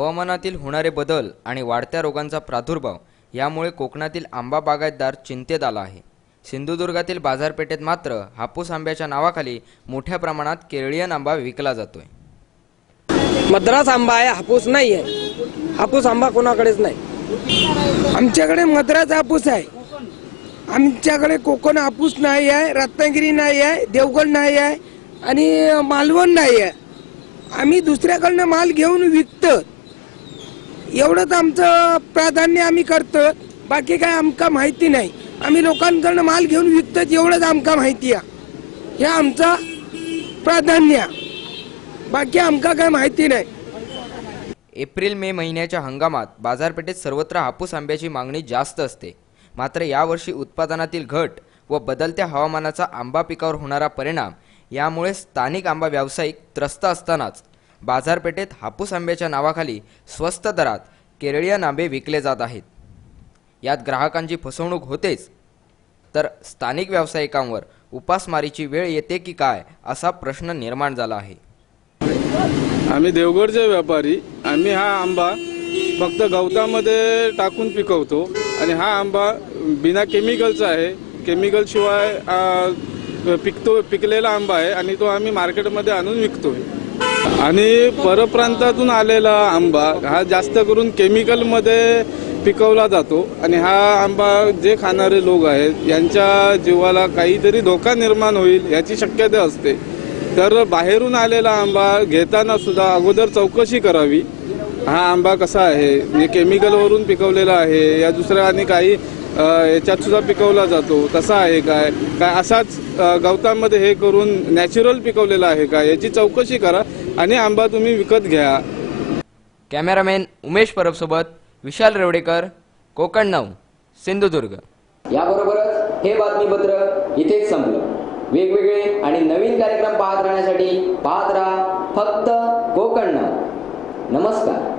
हवामानातील होणारे बदल आणि वाढत्या रोगांचा प्रादुर्भाव यामुळे कोकणातील आंबा बागायतदार चिंतेत आला आहे। सिंधुदुर्गातील बाजारपेठेत मात्र हापूस आंब्याच्या नावाखाली मोठ्या प्रमाणात केरळीयन आंबा विकला जातोय। मद्रास आंबा आहे, हापूस नाही आहे। हापूस आंबा कोणाकडेच नाही। आमच्याकडे मद्रास हापूस आहे, आमच्याकडे कोकण हापूस नाही आहे, रत्नागिरी नाही आहे, देवगड नाही आहे आणि मालवण नाही आहे। आम्ही दुसऱ्याकडनं माल घेऊन विकतो, एवढंच आमचं प्राधान्य आम्ही करतो। बाकी काय आमका माहिती नाही, आम्ही लोकांकडनं माल घेऊन विकतो एवढंच आमका माहिती आहे। हे आमचा प्राधान्य, बाकी आमका काय माहिती नाही। एप्रिल मे महिन्याच्या हंगामात बाजारपेठेत सर्वत्र हापूस आंब्याची मागणी जास्त असते। मात्र यावर्षी उत्पादनातील घट व बदलत्या हवामानाचा आंबा पिकावर होणारा परिणाम यामुळे स्थानिक आंबा व्यावसायिक त्रस्त असतानाच बाजारपेठेत हापूस आंब्याच्या नावाखाली स्वस्त दरात केरळीयन आंबे विकले जात आहेत। यात ग्राहकांची फसवणूक होतेच, तर स्थानिक व्यावसायिकांवर उपासमारीची वेळ येते की काय असा प्रश्न निर्माण झाला आहे। आम्ही देवगडचे व्यापारी, आम्ही हा आंबा फक्त गवतामध्ये टाकून पिकवतो आणि हा आंबा बिना केमिकलचा आहे। केमिकल शिवाय पिकलेला आंबा आहे आणि तो आम्ही मार्केटमध्ये आणून विकतोय। आणि परप्रांतातून आलेला आंबा हा जास्त करून केमिकलमध्ये पिकवला जातो आणि हा आंबा जे खाणारे लोक आहेत यांच्या जीवाला काहीतरी धोका निर्माण होईल याची शक्यता असते। तर बाहेरून आलेला आंबा घेताना सुद्धा अगोदर चौकशी करावी, हा आंबा कसा आहे, म्हणजे केमिकलवरून पिकवलेला आहे या दुसऱ्या आणि काही याच्यात सुद्धा पिकवला जातो तसा आहे काय, काय असाच गवतामध्ये हे करून नॅचरल पिकवलेला आहे का याची चौकशी करा आणि आंबा तुम्ही विकत घ्या। कॅमेरामॅन उमेश परब सोबत विशाल रेवडेकर, कोकण नऊ, सिंधुदुर्ग। याबरोबरच हे बातमीपत्र इथेच संपलं। वेगवेगळे आणि नवीन कार्यक्रम पाहत राहण्यासाठी पाहत राहा फक्त कोकण नऊ। नमस्कार।